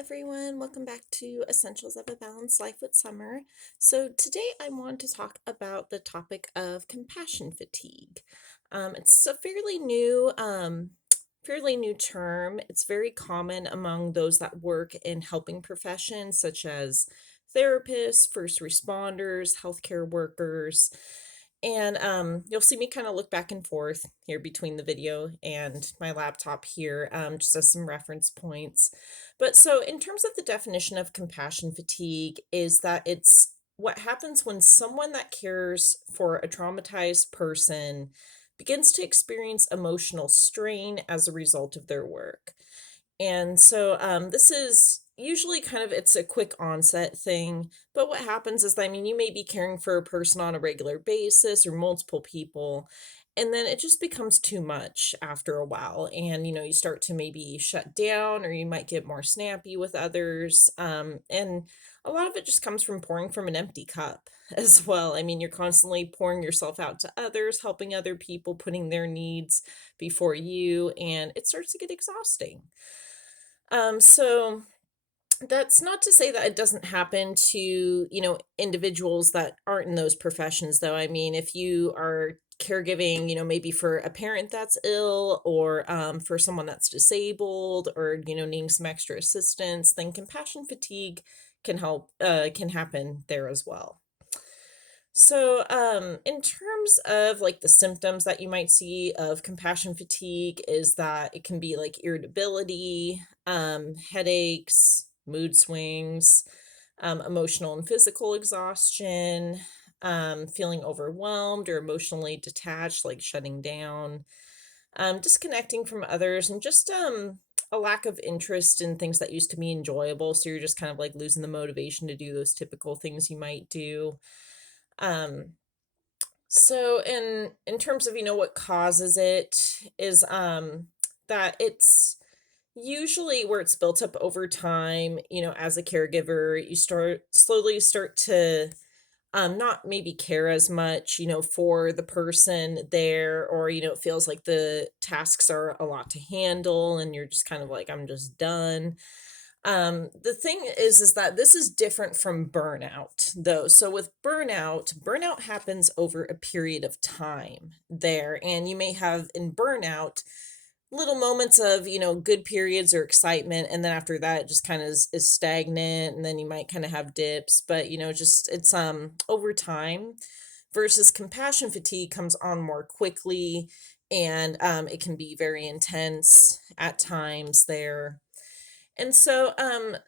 everyone. Welcome back to Essentials of a Balanced Life with Summer. So, today I want to talk about the topic of compassion fatigue. It's a fairly new term. It's very common among those that work in helping professions such as therapists, first responders, healthcare workers. And you'll see me kind of look back and forth here between the video and my laptop here, just as some reference points. But so, in terms of the definition of compassion fatigue, is that it's what happens when someone that cares for a traumatized person begins to experience emotional strain as a result of their work. And so this is usually kind of it's a quick onset thing, but what happens is that, I mean, you may be caring for a person on a regular basis or multiple people, and then it just becomes too much after a while. And you start to maybe shut down, or you might get more snappy with others. And a lot of it just comes from pouring from an empty cup as well. I mean, you're constantly pouring yourself out to others, helping other people, putting their needs before you, and it starts to get exhausting. So that's not to say that it doesn't happen to, individuals that aren't in those professions, though. I mean, if you are caregiving, maybe for a parent that's ill, or for someone that's disabled, or, needing some extra assistance, then compassion fatigue can happen there as well. So, in terms of like the symptoms that you might see of compassion fatigue, is that it can be like irritability, headaches, mood swings, emotional and physical exhaustion, feeling overwhelmed or emotionally detached, like shutting down, disconnecting from others, and just a lack of interest in things that used to be enjoyable. So you're just kind of like losing the motivation to do those typical things you might do. Um, so in terms of, what causes it is that it's usually where it's built up over time, as a caregiver, you start to not maybe care as much, for the person there, or it feels like the tasks are a lot to handle and you're just kind of like, I'm just done. The thing is that this is different from burnout, though. So with burnout happens over a period of time there, and you may have in burnout little moments of, good periods or excitement, and then after that it just kind of is stagnant, and then you might kind of have dips, but just it's over time, versus compassion fatigue comes on more quickly, and it can be very intense at times there. And so,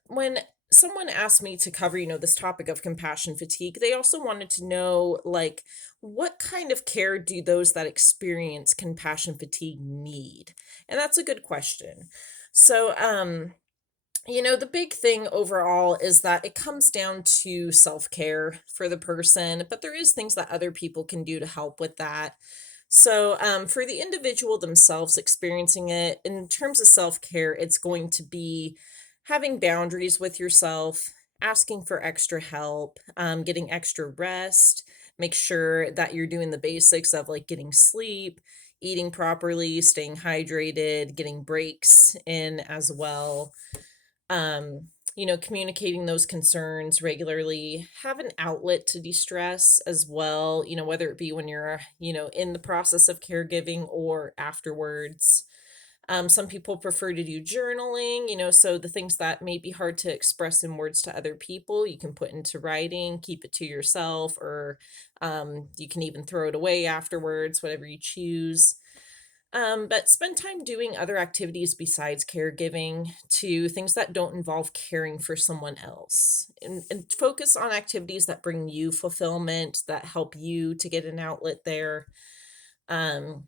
when someone asked me to cover, this topic of compassion fatigue, they also wanted to know, like, what kind of care do those that experience compassion fatigue need? And that's a good question. So, the big thing overall is that it comes down to self care for the person, but there is things that other people can do to help with that. So, for the individual themselves experiencing it, in terms of self care, it's going to be having boundaries with yourself, asking for extra help, getting extra rest, make sure that you're doing the basics of like getting sleep, eating properly, staying hydrated, getting breaks in as well, communicating those concerns regularly, have an outlet to de-stress as well, whether it be when you're, in the process of caregiving or afterwards. Some people prefer to do journaling, so the things that may be hard to express in words to other people, you can put into writing, keep it to yourself, or you can even throw it away afterwards, whatever you choose. But spend time doing other activities besides caregiving, to things that don't involve caring for someone else. And focus on activities that bring you fulfillment, that help you to get an outlet there. Um,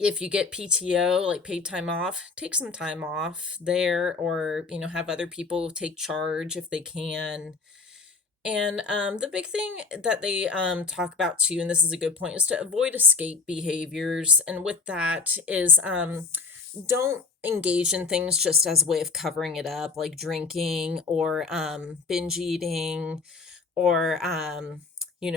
if you get PTO, like paid time off, take some time off there, or, have other people take charge if they can. And the big thing that they talk about too, and this is a good point, is to avoid escape behaviors. And with that is don't engage in things just as a way of covering it up, like drinking, or binge eating, or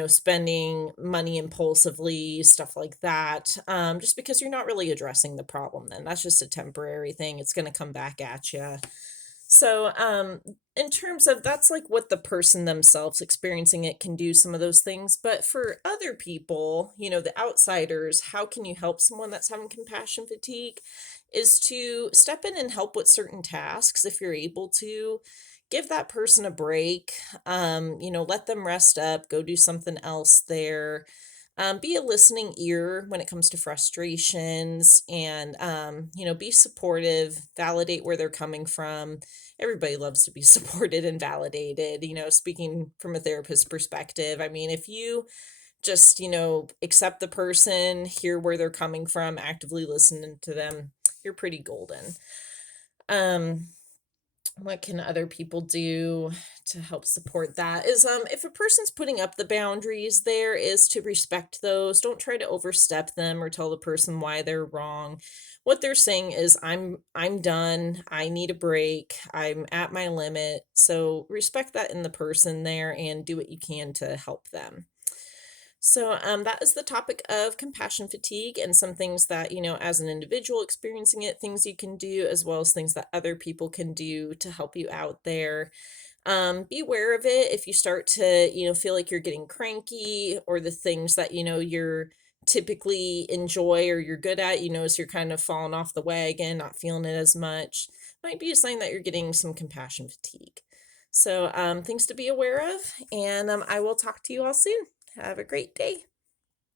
spending money impulsively, stuff like that. Just because you're not really addressing the problem, then that's just a temporary thing. It's going to come back at you. So, in terms of that's like what the person themselves experiencing it can do some of those things. But for other people, the outsiders, how can you help someone that's having compassion fatigue? Is to step in and help with certain tasks if you're able to. Give that person a break. Let them rest up, go do something else there. Be a listening ear when it comes to frustrations and, be supportive, validate where they're coming from. Everybody loves to be supported and validated, speaking from a therapist perspective. I mean, if you just, accept the person, hear where they're coming from, actively listen to them, you're pretty golden. Um, what can other people do to help support that is if a person's putting up the boundaries there is to respect those. Don't try to overstep them or tell the person why they're wrong. What they're saying is I'm done. I need a break. I'm at my limit. So respect that in the person there and do what you can to help them. So, that is the topic of compassion fatigue and some things that, as an individual experiencing it, things you can do, as well as things that other people can do to help you out there. Be aware of it if you start to, feel like you're getting cranky or the things that, you're typically enjoy or you're good at, as you're kind of falling off the wagon, not feeling it as much, might be a sign that you're getting some compassion fatigue. So, things to be aware of, and I will talk to you all soon. Have a great day.